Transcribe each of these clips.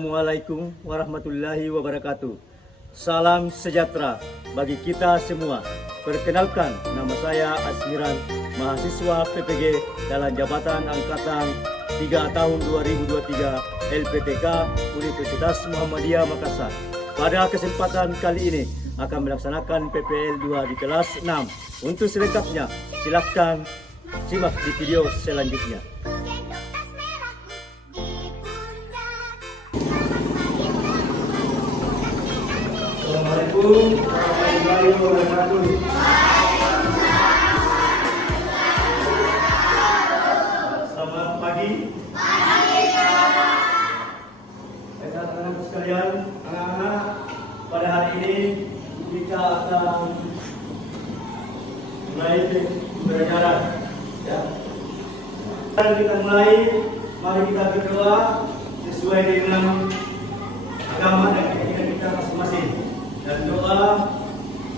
Assalamualaikum warahmatullahi wabarakatuh. Salam sejahtera bagi kita semua. Perkenalkan, nama saya Asmiran, mahasiswa PPG dalam Jabatan Angkatan 3 tahun 2023 LPTK Universitas Muhammadiyah Makassar. Pada kesempatan kali ini akan melaksanakan PPL 2 di kelas 6. Untuk selengkapnya, silakan simak di video selanjutnya. Assalamualaikum warahmatullahi wabarakatuh. Selamat pagi. Baik, anak-anak sekalian, anak-anak, pada hari ini kita akan mulai belajar. Ya. Dan kita mulai, mari kita berdoa sesuai dengan agama dan keyakinan kita masing-masing. Dan doa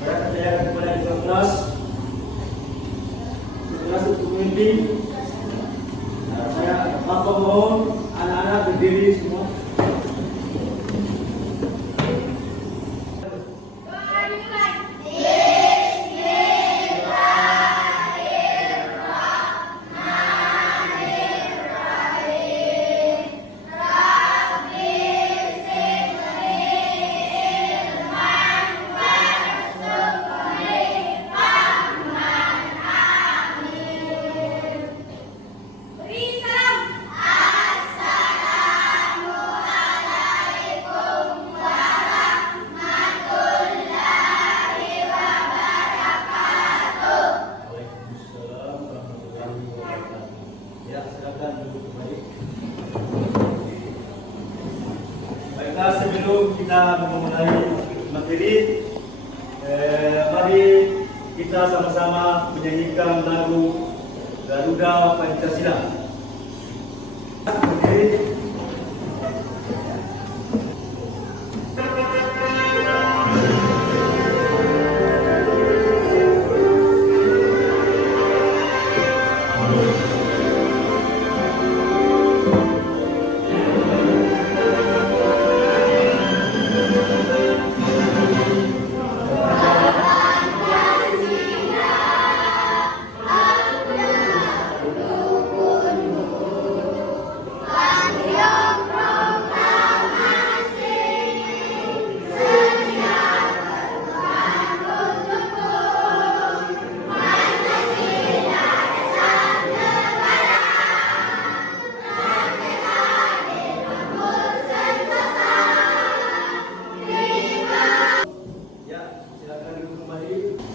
saya percayakan kepada kita kelas untuk memimpin. Saya Bapak mohon anak-anak berdiri semua. Baiklah, sebelum kita memulai materi, mari kita sama-sama menyanyikan lagu Garuda Pancasila.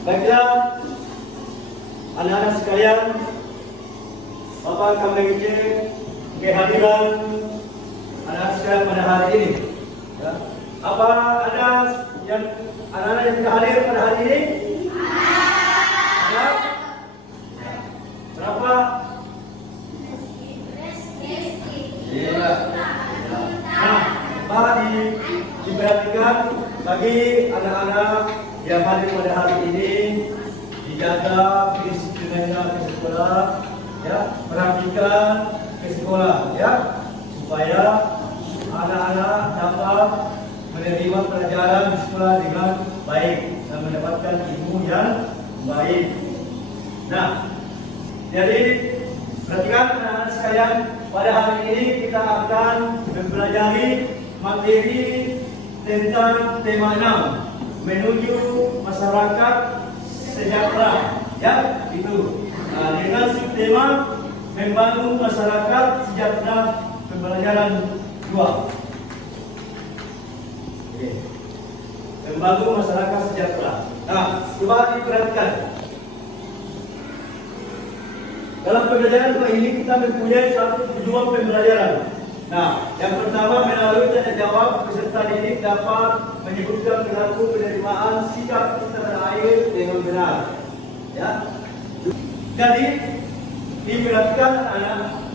Baiklah, anak-anak sekalian, Bapak akan mengecek kehadiran anak sekalian pada hari ini. Ya. Apa ada yang anak-anak yang tidak hadir pada hari ini? Ada? Berapa? Iya. Nah, mari diperhatikan bagi anak-anak yang hadir pada hari ini, dijaga disiplinnya ke sekolah, ya, perhatikan ke sekolah, ya, supaya anak-anak dapat menerima pelajaran di sekolah dengan baik dan mendapatkan ilmu yang baik. Nah, jadi perhatikan anak-anak sekalian, pada hari ini kita akan mempelajari materi tentang tema 6. Menuju masyarakat sejahtera, ya, itu. Nah, dengan subtema membangun masyarakat sejahtera pembelajaran 2. Oke. Membangun masyarakat sejahtera. Nah, coba diperhatikan. Dalam pembelajaran 2 ini kita mempunyai satu tujuan pembelajaran. Nah, yang pertama, melalui tanya jawab peserta didik dapat menyebutkan perilaku penerimaan sikap kita terakhir dengan benar. Ya. Jadi diperhatikan anak.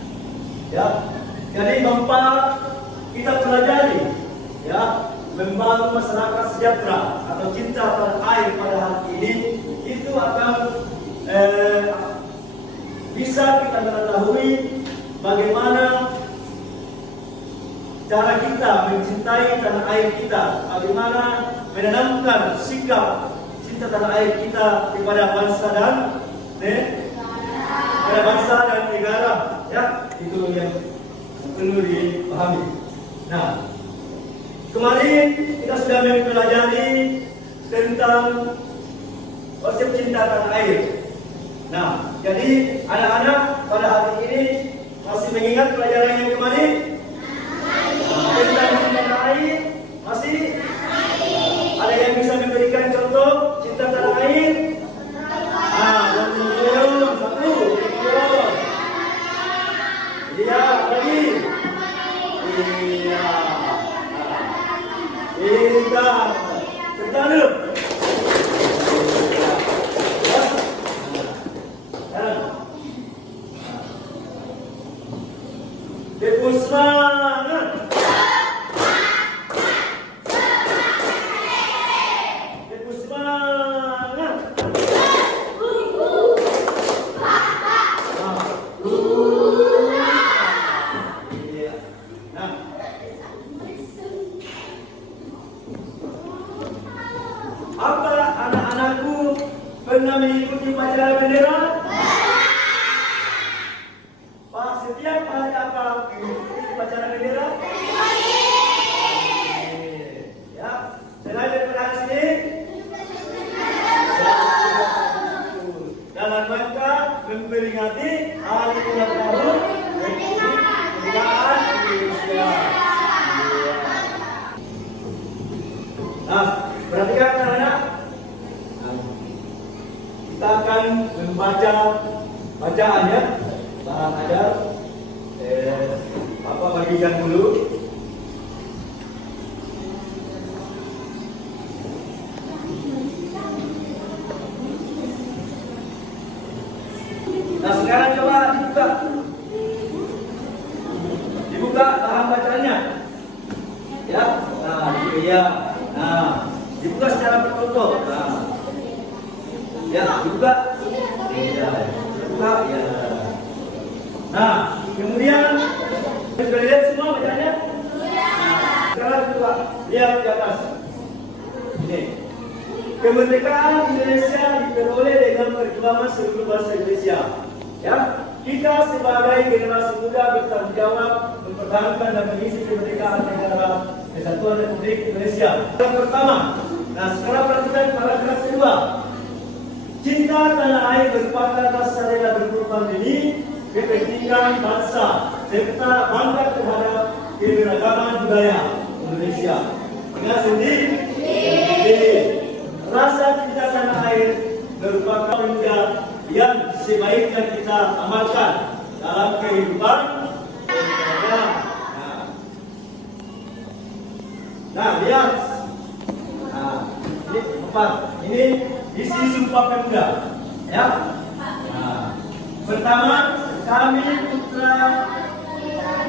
Ya. Jadi memang kita pelajari, ya, membangun masyarakat sejahtera atau cinta pada air pada hari ini itu akan bisa kita mengetahui bagaimana cara kita mencintai tanah air kita, bagaimana menanamkan sikap cinta tanah air kita kepada bangsa dan negara, ya, itu yang perlu dipahami. Nah, kemarin kita sudah mempelajari tentang konsep cinta tanah air. Nah, jadi anak-anak pada hari ini masih mengingat pelajaran yang kemarin? Tentang cinta tanah air masih? Ada yang bisa memberikan contoh cinta tanah air? Satu. Iya, lagi. Iya. Cinta. Cinta dulu. Tepuk semangat. Tepuk semangat. Iya. Nah. Apa anak-anakku pernah mengikuti upacara bendera? Setiap hari apa mengikuti upacara bendera? Ya, selain daripada sini, dalam rangka memperingati hari ulang tahun kemerdekaan Indonesia. Nah, perhatikan anak-anak. Kita akan membaca bacaannya. Bahan ajar. Bagikan dulu. Nah, sekarang coba dibuka. Dibuka bahan bacaannya. Ya. Nah, iya. Nah, dibuka secara tertutup. Nah. Ya, dibuka. Ya. Dibuka ya. Nah, kemudian sudah lihat semua bacanya? Sekarang coba lihat di atas. Ini. Kemerdekaan Indonesia diperoleh dengan perjuangan seluruh bangsa Indonesia. Ya, kita sebagai generasi muda bertanggung jawab mempertahankan dan mengisi kemerdekaan negara Kesatuan Republik Indonesia. Yang pertama. Nah, sekarang perhatikan paragraf kedua. Cinta tanah air merupakan rasa rela berkorban demi kepentingan bangsa serta bangga terhadap keberagaman budaya Indonesia. Ingat sendiri, rasa cinta tanah air merupakan benda yang sebaiknya kita amalkan dalam kehidupan. Nah, lihat. Nah, ini empat. Ini isi Sumpah Pemuda. Ya. Nah, pertama, kami putra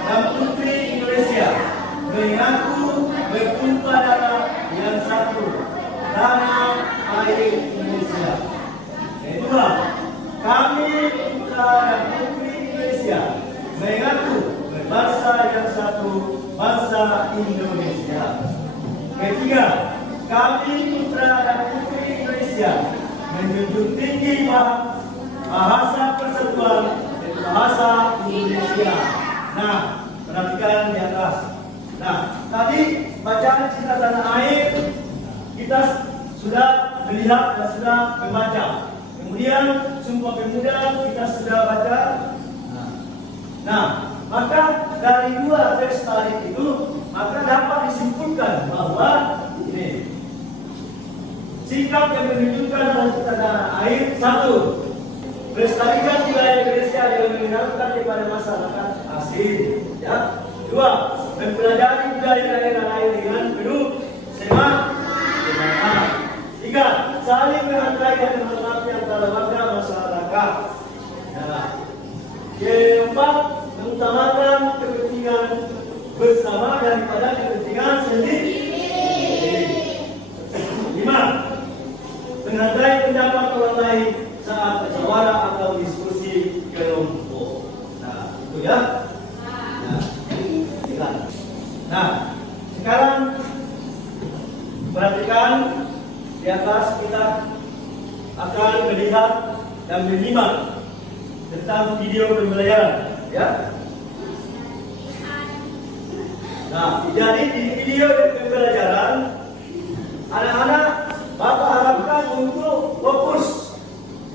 dan putri Indonesia mengaku bertumpah darah yang satu, tanah air Indonesia. Yang kedua, kami putra dan putri Indonesia mengaku berbangsa yang satu, bangsa Indonesia. Ketiga, kami putra dan putri Indonesia menjunjung tinggi bahasa persatuan dan bahasa Indonesia. Nah, perhatikan di atas. Nah, tadi bacaan cinta tanah air kita sudah melihat dan sudah membaca. Kemudian Sumpah Pemuda kita sudah baca. Nah, maka dari dua teks tadi itu maka dapat disimpulkan bahwa ini sikap yang menunjukkan bahwa tanah air satu, melestarikan budaya Indonesia yang mengenalkan kepada masyarakat asing. Ya. Dua, mempelajari budaya daerah lain dengan penuh semangat. Tiga, saling menghargai dan menghormati antara warga masyarakat. Nah, keempat, mengutamakan kepentingan bersama daripada kepentingan sendiri. Lima, menghargai pendapat orang lain saat bermusyawarah atau diskusi kelompok. Nah, itu ya. Nah, Sekarang perhatikan di atas kita akan melihat dan menyimak tentang video pembelajaran, ya. Nah, jadi di video pembelajaran anak-anak Bapak harapkan untuk fokus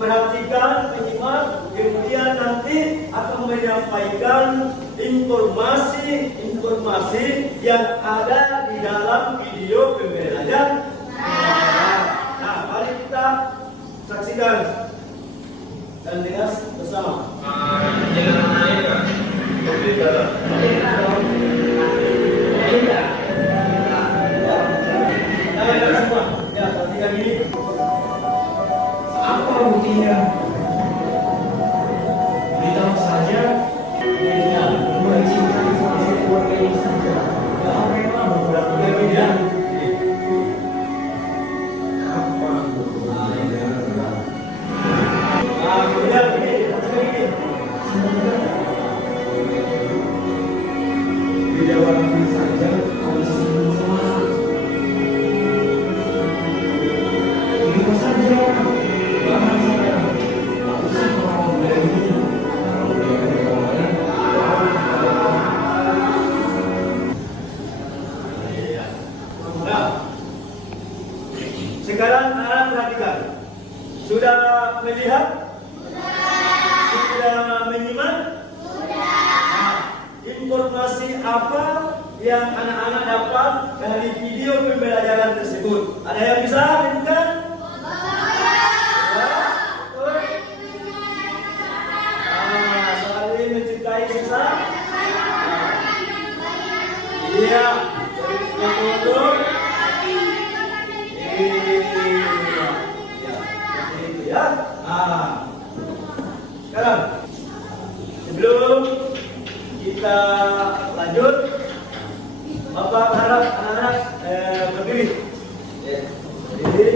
perhatikan, menyimak, kemudian nanti akan menyampaikan informasi yang ada di dalam video pembelajaran. Nah, mari kita saksikan dan dengar bersama. Apa buktinya? Beritahu saja. Mencintai keluarga ini saja. Gak rela beberapa ya. Kapan Kemudian begini. tidak orang saja. Kalau sesungguhnya semua. Itu saja. Bahkan saya tak usah kalau beli. Kalau dia keuangan. Nah, sekarang anak perhatikan. Sudah melihat? Sudah menyimak? Informasi apa yang anak-anak dapat dari video pembelajaran tersebut? Ada yang bisa menunjukkan? Saling mencintai sesama. Iya. Betul. Ya. Sekarang sebelum kita lanjut, Bapak harap anak-anak berdiri. Berdiri.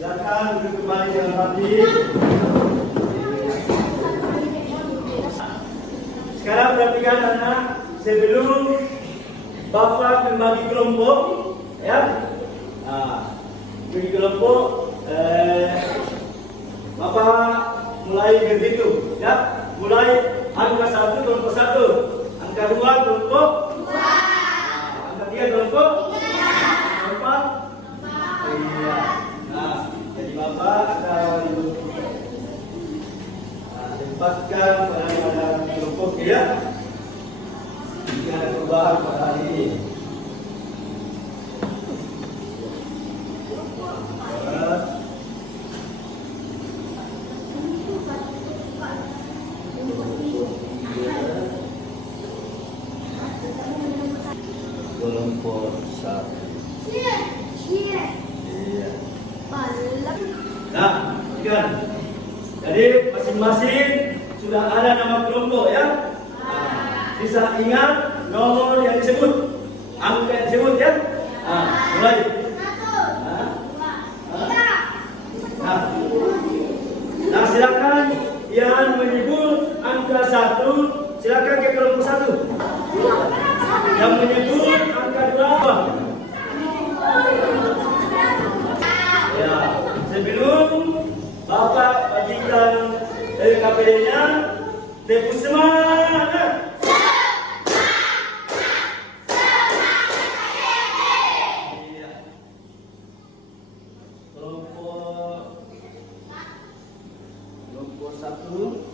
Silakan duduk kembali dengan rapi. Sekarang perhatikan anak, sebelum Bapak membagi kelompok, ya. Bagi kelompok, Bapak mulai berhitung, ya. Mulai angka 1 kelompok 1, angka 2 kelompok 2, angka 3 kelompok 4. Iya. Nah, jadi Bapak akan tempatkan pada kelompok ya. Jika ada perubahan pada hari ini. Kelompok 1. Nah, kan. Jadi masing-masing sudah ada nama kelompok ya. Bisa ingat nomor yang disebut, angka yang disebut ya. Mulai. Nah, silakan yang menyebut angka 1, silakan ke kelompok 1. Yang menyebut angka 2. Ya, sebelum Bapak bagikan KPD-nya, tepuk semangat. Kelompok 1.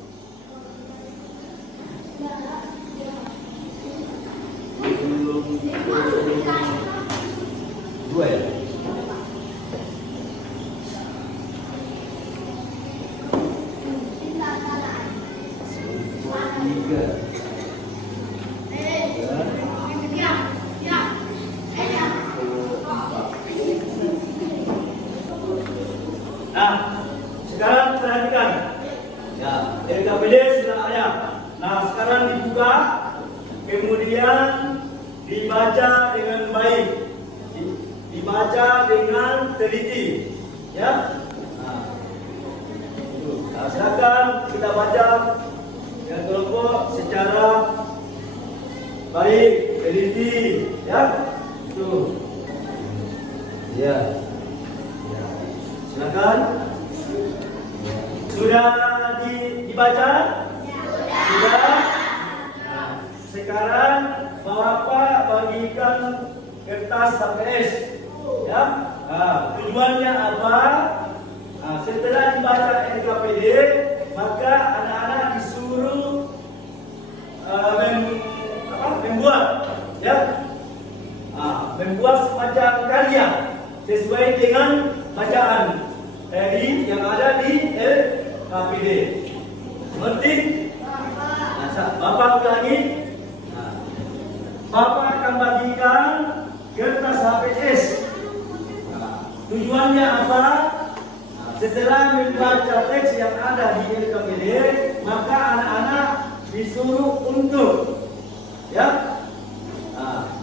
Nah, sekarang perhatikan. Ya, LKPD sudah ada. Nah, sekarang dibuka, kemudian dibaca dengan baik, dibaca dengan teliti. Ya. Nah, silakan kita baca yang kelompok secara baik, teliti. Ya. Tuh. Ya. Silakan. Sudah dibaca? Sudah. Nah, sekarang Bapak bagikan kertas HPS. Ya. Nah, tujuannya apa? Nah, setelah dibaca NKPD, maka anak-anak disuruh membuat, ya, membuat semacam karya sesuai dengan bacaan dari yang ada di LKPD. Mengerti? Nah, Bapak ulangi. Nah, Bapak akan bagikan kertas HPS. Nah, tujuannya apa? Nah, setelah membaca teks yang ada di LKPD, maka anak-anak disuruh untuk, ya,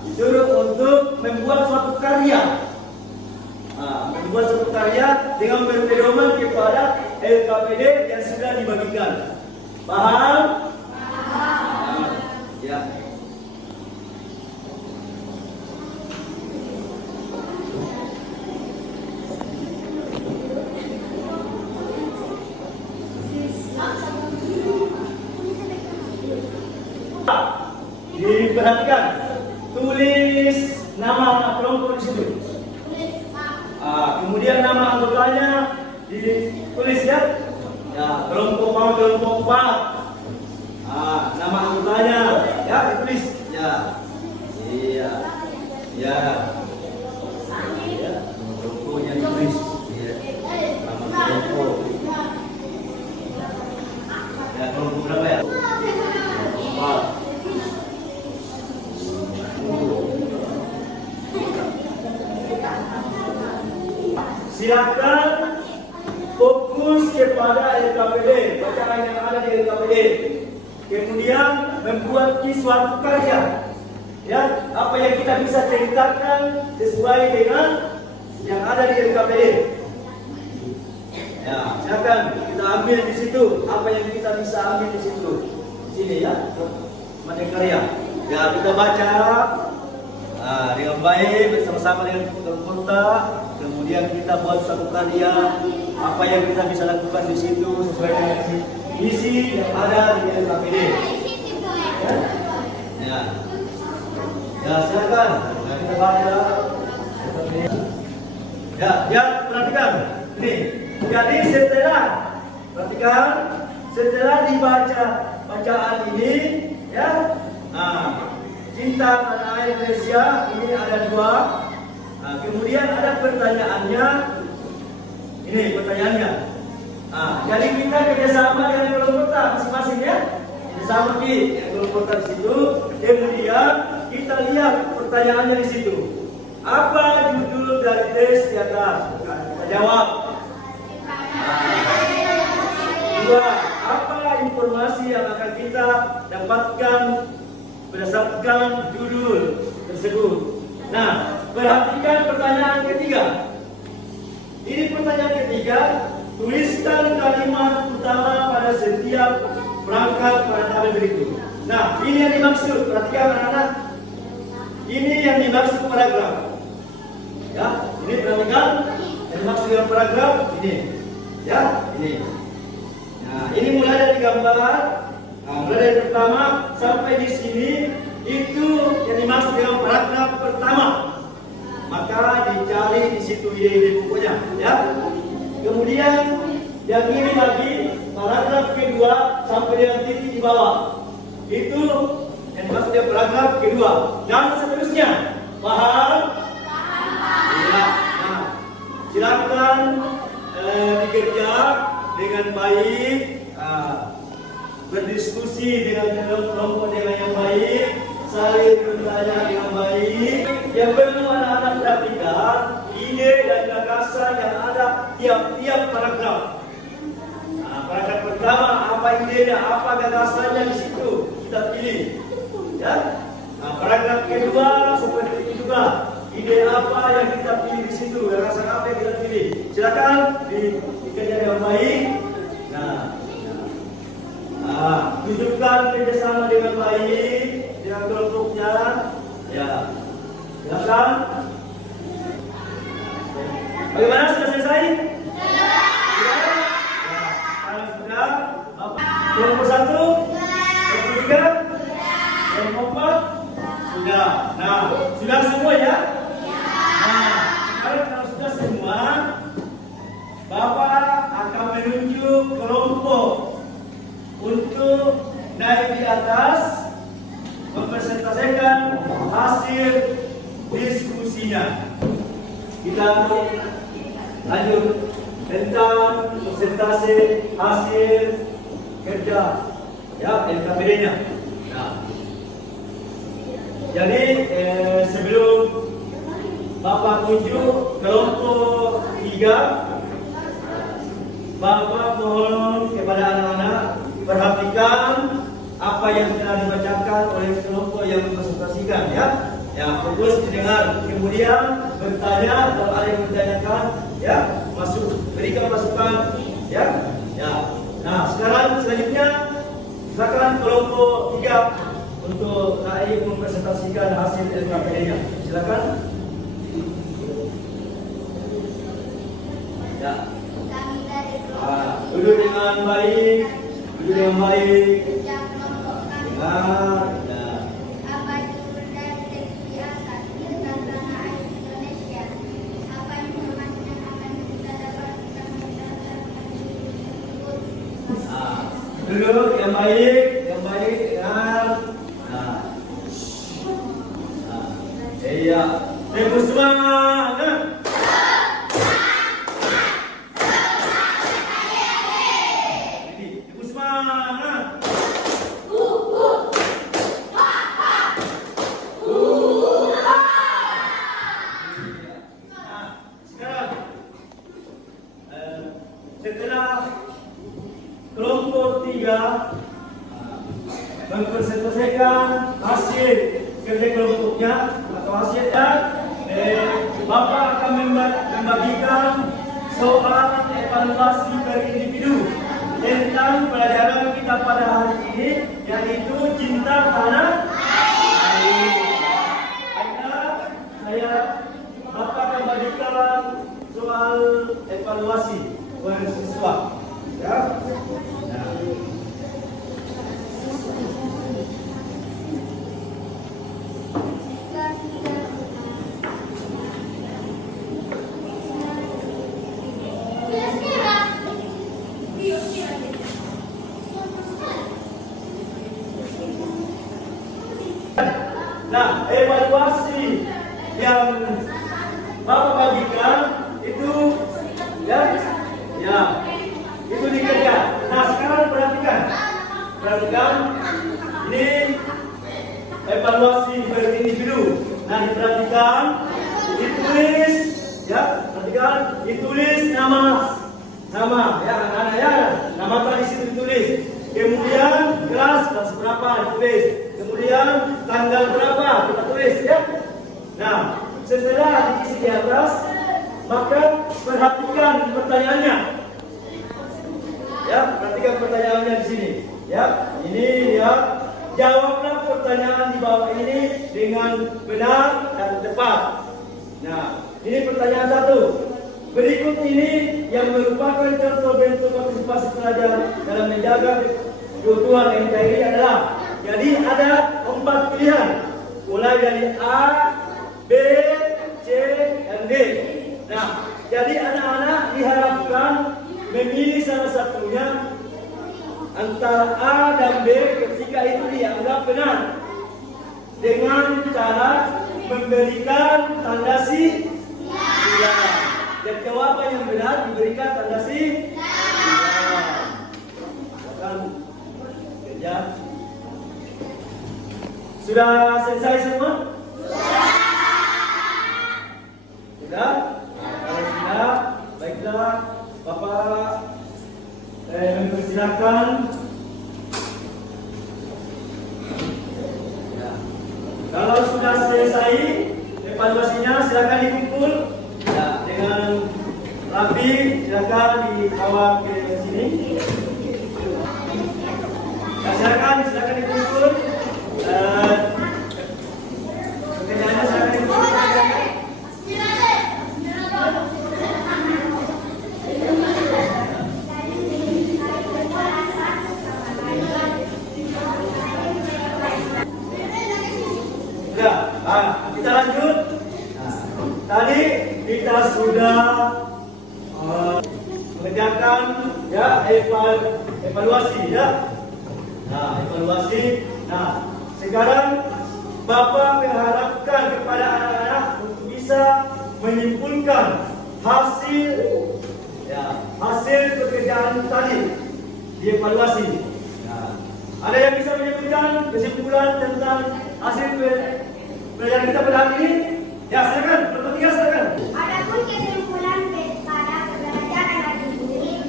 disuruh untuk membuat suatu karya. Membuat suatu karya dengan berpedoman kepada LKPD yang sudah dibagikan. Paham? Ya. Diperhatikan, tulis nama kelompok di situ. Kemudian nama anggotanya ditulis, ya. Ya, kelompok mau kelompok 4. Nama anggotanya, ya, ditulis. Ya. Iya. Ya. Ya, kelompoknya ditulis. Ya. Nama kelompok. Ya, kelompok berapa ya? 4. Silakan fokus kepada LKPD, bacaan yang ada di LKPD. Kemudian membuat suatu karya. Ya, apa yang kita bisa ceritakan sesuai dengan yang ada di LKPD. Ya, silakan kita ambil di situ apa yang kita bisa ambil di situ. Di sini, ya, mana karya. Ya, kita baca dengan baik bersama-sama dengan kota. Kemudian kita buat suatu karya, apa yang kita bisa lakukan di situ sesuai dengan isi yang ada di LKPD. Ya, ya, silakan. Nah, kita baca. Ya, perhatikan. Nih, jadi perhatikan, setelah dibaca bacaan ini, ya, cinta tanah air Indonesia ini ada 2. Kemudian ada pertanyaannya. Ini pertanyaannya. Jadi kita kerjasama dengan kelompok masing-masing, ya. Kerjasama di kelompok di situ. Kemudian kita lihat pertanyaannya di situ. Apa judul dari tes di atas? Kita jawab. 2. Apa informasi yang akan kita dapatkan berdasarkan judul tersebut? Nah, perhatikan pertanyaan ketiga. Ini pertanyaan ketiga, tuliskan kalimat utama pada setiap perangkat pada tabel berikut. Nah, ini yang dimaksud, perhatikan anak-anak. Ini yang dimaksud paragraf. Ya, ini perhatikan yang dimaksud dengan paragraf ini. Ya, ini. Nah, ini mulai dari gambar. Mulai dari pertama sampai di sini. Itu yang dimaksud dengan paragraf pertama. Maka dicari di situ ide-ide pokoknya, ya. Kemudian yang ini lagi paragraf kedua sampai dengan titik di bawah. Itu yang dimaksud dengan paragraf kedua. Dan seterusnya. Paham? Ya. Nah, silakan dikerja dengan baik. berdiskusi dengan kelompok dengan yang baik, saling bertanya dengan baik. Yang perlu anak-anak perhatikan ide dan gagasan yang ada tiap-tiap paragraf. Nah, paragraf pertama apa idenya, apa gagasannya di situ kita pilih. Ya. Nah, paragraf kedua seperti itu juga. Ide apa yang kita pilih di situ, gagasan apa yang kita pilih. Silakan dikerjakan dengan baik. Tunjukkan kerjasama dengan baik dengan kelompoknya. Ya, silakan. Bagaimana, sudah selesai? Kalau sudah, kelompok 1, kelompok 3, kelompok 4, sudah. Nah, sudah semua ya? Nah, kalau sudah semua, Bapak akan menunjuk kelompok untuk naik di atas mempresentasikan hasil diskusinya. Kita lanjut tentang presentasi hasil kerja ya LKPD-nya. Nah, jadi sebelum Bapak tunjuk kelompok 3, Bapak mohon kepada anak-anak perhatikan apa yang telah dibacakan oleh kelompok yang mempresentasikan ya. Ya, fokus didengar, kemudian bertanya kalau ada yang bertanyakan ya, berikan masukan ya. Ya. Nah, sekarang selanjutnya silakan kelompok 3 untuk naik mempresentasikan hasil LKPD-nya. Silakan. Ya. Duduk dengan baik, duduk dengan baik. Dengar. Duduk yang baik, dengar. Iya. Tempo semangat. Tempo semangat. Sekarang setelah kelompok 3 mempresentasikan hasil kerja kelompoknya atau hasilnya, Bapak akan membagikan soal evaluasi per individu tentang pelajaran kita pada hari ini, yaitu cinta tanah air. Bapak akan bagikan soal evaluasi per siswa. Ya. Nah, evaluasi yang Bapak bagikan itu ya, itu dikerja. Nah, sekarang perhatikan ini evaluasi per individu. Nah, diperhatikan, ditulis ya, perhatikan, ditulis nama ya, anak-anak ya, nama tadi situ ditulis. Kemudian kelas berapa ditulis. Kemudian tanggal berapa kita tulis ya. Nah, setelah diisi di atas, maka perhatikan pertanyaannya. Ya, perhatikan pertanyaannya di sini. Ya, ini ya, jawablah pertanyaan di bawah ini dengan benar dan tepat. Nah, ini pertanyaan 1. Berikut ini yang merupakan contoh bentuk partisipasi pelajar dalam menjaga keutuhan NKRI adalah. Jadi ada 4 pilihan, mulai dari A, B, C, dan D. Nah, jadi anak-anak diharapkan memilih salah satunya antara A dan B ketika itu dianggap benar dengan cara memberikan tanda silang. Dan jawaban yang benar diberikan tanda silang. Ya. Sudah selesai semua? Sudah? Kalau sudah, baiklah, Bapak mempersilakan. Ya. Kalau sudah selesai evaluasinya, silakan dikumpul. Ya, dengan rapi, silakan dibawa ke sini. Ya, silakan dikumpul. Pekerjaannya silakan dikumpul. Ya, kita lanjut. Tadi kita sudah mengerjakan ya evaluasi ya. Nah, evaluasi. Nah, sekarang Bapak mengharapkan kepada anak-anak untuk bisa menyimpulkan hasil pekerjaan tadi di evaluasi. Nah, ada yang bisa menyebutkan kesimpulan tentang hasil pelajaran kita pada hari ini? Ya, silakan. Bertiga silakan. Adapun kesimpulan pada pembelajaran hari ini,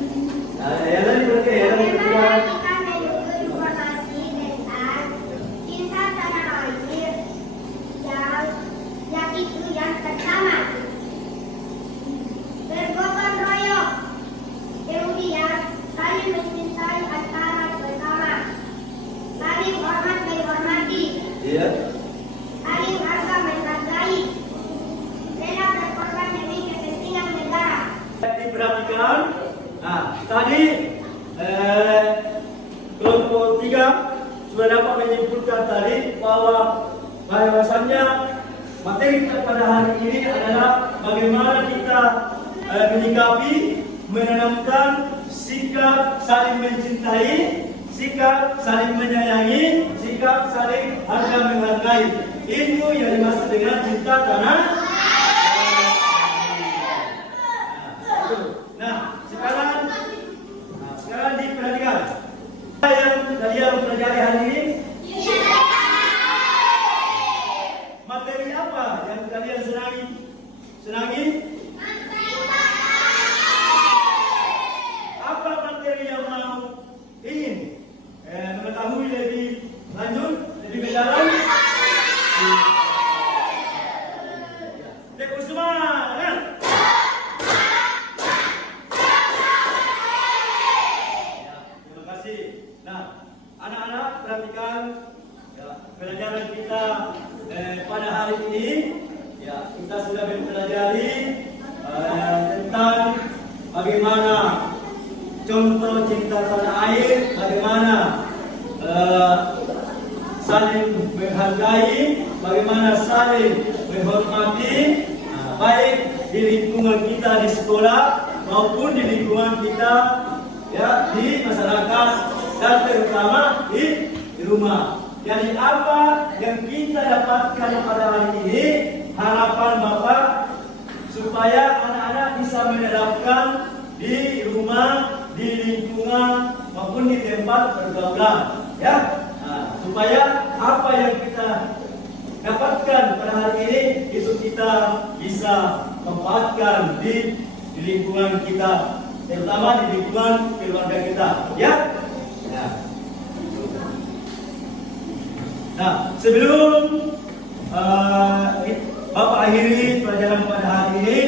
Yang lain berarti ya. bagaimana kita menuntut informasi tentang cinta tanah air yang itu yang pertama bergotong royong, kemudian saling mencintai antara bersama, saling hormat menghormati, Iya. saling harga menghargai, rela berkorban demi kepentingan negara. Diperhatikan. Nah, tadi kelompok 3 sudah dapat menyimpulkan tadi bahwasannya materi kita pada hari ini adalah bagaimana kita menyikapi, menanamkan sikap saling mencintai, sikap saling menyayangi, sikap saling harga menghargai. Itu yang dimaksud dengan cinta tanah. Nah, sekarang diperhatikan. Apa yang kalian pelajari hari ini? Materi apa yang kalian senangi? Apa materi yang ingin mengetahui lebih lanjut, lebih mendalam? Tekun semangat. Terima kasih. Nah, anak-anak perhatikan ya, pelajaran kita pada hari ini. Ya, kita sudah mempelajari tentang bagaimana contoh cinta tanah air, bagaimana saling menghargai, bagaimana saling menghormati, baik di lingkungan kita di sekolah maupun di lingkungan kita ya di masyarakat dan terutama di rumah. Jadi apa yang kita dapatkan pada hari ini, harapan Bapak supaya anak-anak bisa menerapkan di rumah, di lingkungan maupun di tempat pergaulan, ya. Nah, supaya apa yang kita dapatkan pada hari ini itu kita bisa manfaatkan di lingkungan kita, terutama di lingkungan keluarga kita, ya. Nah, sebelum Bapak akhiri pelajaran pada hari ini,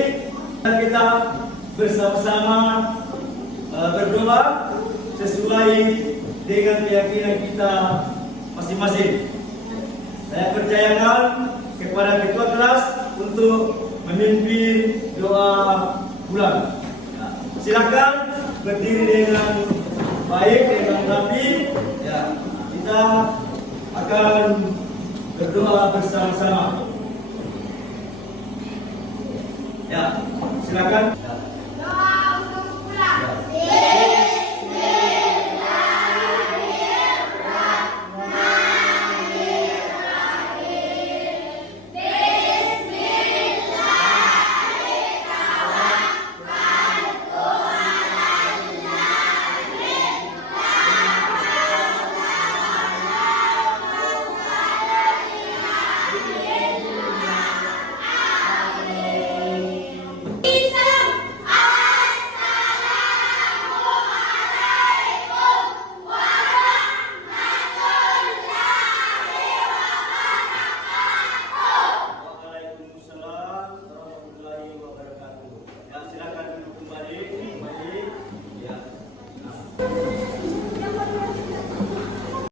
kita bersama-sama berdoa sesuai dengan keyakinan kita masing-masing. Saya percayakan kepada ketua kelas untuk memimpin doa pulang. Nah, silakan berdiri dengan baik, dengan rapi. Ya, kita akan berdoa bersama-sama. Ya, silakan.